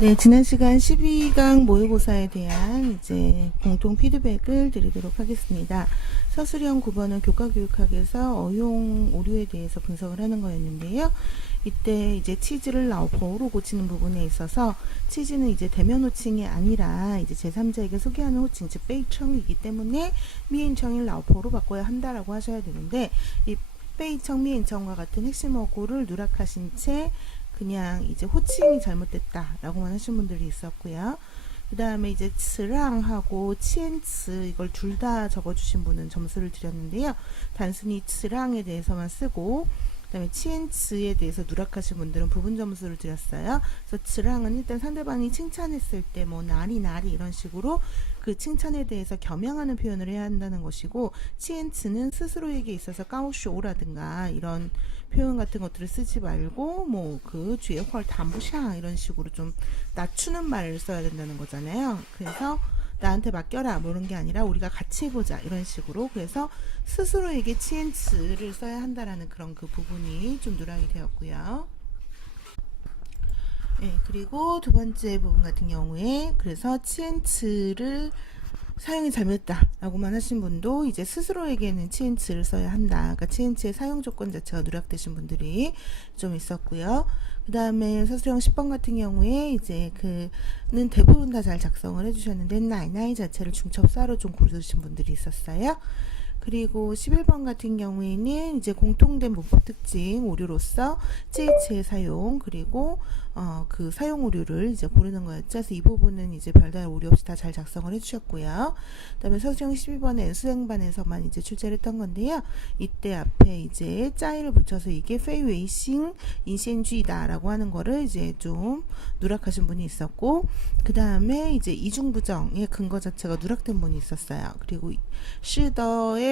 네, 지난 시간 12강 모의고사에 대한 이제 공통 피드백을 드리도록 하겠습니다. 서술형 9번은 교과교육학에서 어용 오류에 대해서 분석을 하는 거였는데요. 이때 이제 치즈를 라오퍼로 고치는 부분에 있어서 치즈는 이제 대면 호칭이 아니라 이제 제3자에게 소개하는 호칭, 즉 베이청이기 때문에 미인청인 라오퍼로 바꿔야 한다라고 하셔야 되는데 이 베이청, 미인청과 같은 핵심 어구를 누락하신 채 그냥 이제 호칭이 잘못됐다라고만 하신 분들이 있었고요. 그 다음에 이제 츠랑하고 치엔츠 이걸 둘 다 적어주신 분은 점수를 드렸는데요. 단순히 츠랑에 대해서만 쓰고 그다음에 치엔츠에 대해서 누락하신 분들은 부분 점수를 드렸어요. 그래서 츠랑은 일단 상대방이 칭찬했을 때 뭐 나리 나리 이런 식으로 그 칭찬에 대해서 겸양하는 표현을 해야 한다는 것이고 치엔츠는 스스로에게 있어서 까오쇼라든가 이런 표현 같은 것들을 쓰지 말고 뭐 그 뒤에 헐 담부샹 이런 식으로 좀 낮추는 말을 써야 된다는 거잖아요. 그래서 나한테 맡겨라. 뭐 이런 게 아니라 우리가 같이 해보자. 이런 식으로. 그래서 스스로에게 치엔츠를 써야 한다라는 그런 그 부분이 좀 누락이 되었고요. 네, 그리고 두 번째 부분 같은 경우에 그래서 치엔츠를 사용이 잘못했다라고만 하신 분도 이제 스스로에게는 치엔츠를 써야 한다. 그러니까 치엔츠의 사용 조건 자체가 누락되신 분들이 좀 있었고요. 그 다음에 서술형 10번 같은 경우에 이제 그는 대부분 다 잘 작성을 해주셨는데 나이 나이 자체를 중첩사로 좀 고르신 분들이 있었어요. 그리고 11번 같은 경우에는 이제 공통된 문법 특징 오류로서 CH의 사용 그리고 어, 그 사용 오류를 이제 고르는 거였죠. 그래서 이 부분은 이제 별다른 오류 없이 다 잘 작성을 해주셨고요. 그다음에 서술형 12번에 수행반에서만 이제 출제를 했던 건데요. 이때 앞에 이제 짜이를 붙여서 이게 페이웨이싱 인센쥐다라고 하는 거를 이제 좀 누락하신 분이 있었고 그 다음에 이제 이중부정의 근거 자체가 누락된 분이 있었어요. 그리고 시더의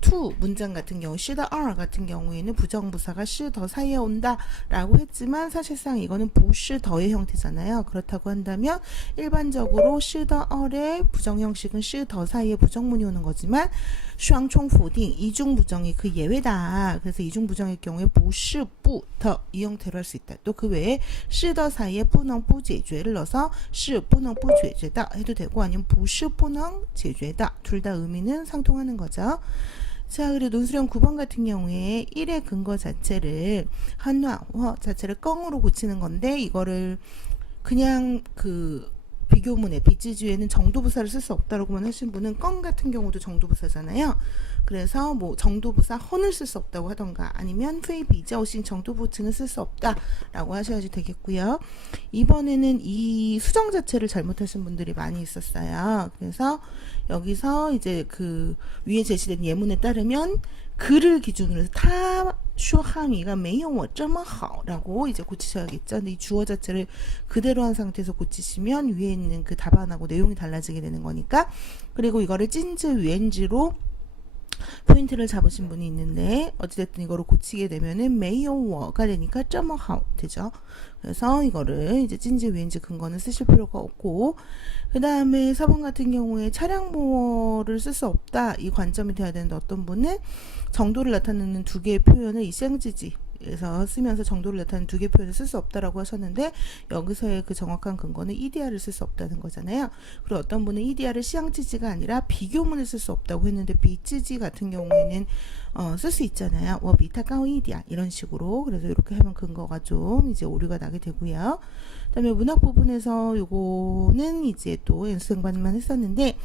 to 문장 같은 경우 should are 같은 경우에는 부정부사가 should 사이에 온다라고 했지만 사실상 이거는 보시 더의 형태잖아요. 그렇다고 한다면 일반적으로 should are의 부정 형식은 should 사이에 부정문이 오는 거지만 슈앙총 포딩 이중 부정이 그 예외다. 그래서 이중 부정의 경우에 보시 부터 이 형태로 할 수 있다. 또 그 외에 should 사이에 뿌능 뿌제죄를 넣어서 시 뿌능 뿌제죄다 해도 되고 아니면 보시 뿌능 제죄다 둘 다 의미는 상통하는 거죠. 자, 그리고 논술형 9번 같은 경우에 1의 근거 자체를 한화어 자체를 껑으로 고치는 건데 이거를 그냥 그 비교문에 비지주에는 정도부사를 쓸 수 없다라고만 하신 분은 껑 같은 경우도 정도부사잖아요. 그래서 뭐 정도부사 헌을 쓸 수 없다고 하던가 아니면 페이 비자오신 정도부츠는 쓸 수 없다라고 하셔야지 되겠고요. 이번에는 이 수정 자체를 잘못하신 분들이 많이 있었어요. 그래서 여기서 이제 그 위에 제시된 예문에 따르면 글을 기준으로 타 쇼항이가 메이용워 쩌머하오라고 이제 고치셔야겠죠. 근데 이 주어 자체를 그대로 한 상태에서 고치시면 위에 있는 그 답안하고 내용이 달라지게 되는 거니까 그리고 이거를 찐즈 위엔지로 포인트를 잡으신 분이 있는데 어찌됐든 이거를 고치게 되면은 메이오워가 되니까 점어하우 되죠. 그래서 이거를 이제 찐지 위엔지 근거는 쓰실 필요가 없고 그 다음에 4번 같은 경우에 차량 보호를 쓸 수 없다 이 관점이 돼야 되는데 어떤 분은 정도를 나타내는 두 개의 표현을 이생지지 에서 쓰면서 정도를 나타내는 두 개의 표현을 쓸 수 없다라고 하셨는데 여기서의 그 정확한 근거는 EDR을 쓸 수 없다는 거잖아요. 그리고 어떤 분은 EDR을 시향지지가 아니라 비교문을 쓸 수 없다고 했는데 비지지 같은 경우에는 어, 쓸 수 있잖아요. 워 비타 까오 EDR 이런 식으로 그래서 이렇게 하면 근거가 좀 이제 오류가 나게 되고요. 그다음에 문학 부분에서 요거는 이제 또 연수생반만 했었는데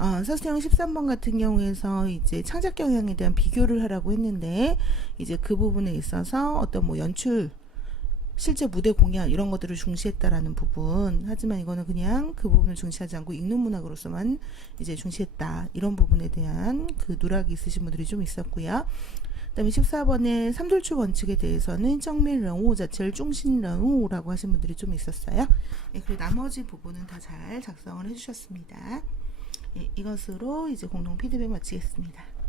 어, 서술형 13번 같은 경우에서 이제 창작 경향에 대한 비교를 하라고 했는데 이제 그 부분에 있어서 어떤 뭐 연출 실제 무대 공연 이런 것들을 중시했다라는 부분 하지만 이거는 그냥 그 부분을 중시하지 않고 읽는 문학으로서만 이제 중시했다 이런 부분에 대한 그 누락이 있으신 분들이 좀 있었고요. 그다음에 14번의 삼돌출 원칙에 대해서는 정밀 렁우 자체를 중심 렁우라고 하신 분들이 좀 있었어요. 네, 그리고 나머지 부분은 다 잘 작성을 해주셨습니다. 예, 이것으로 이제 공동 피드백 마치겠습니다.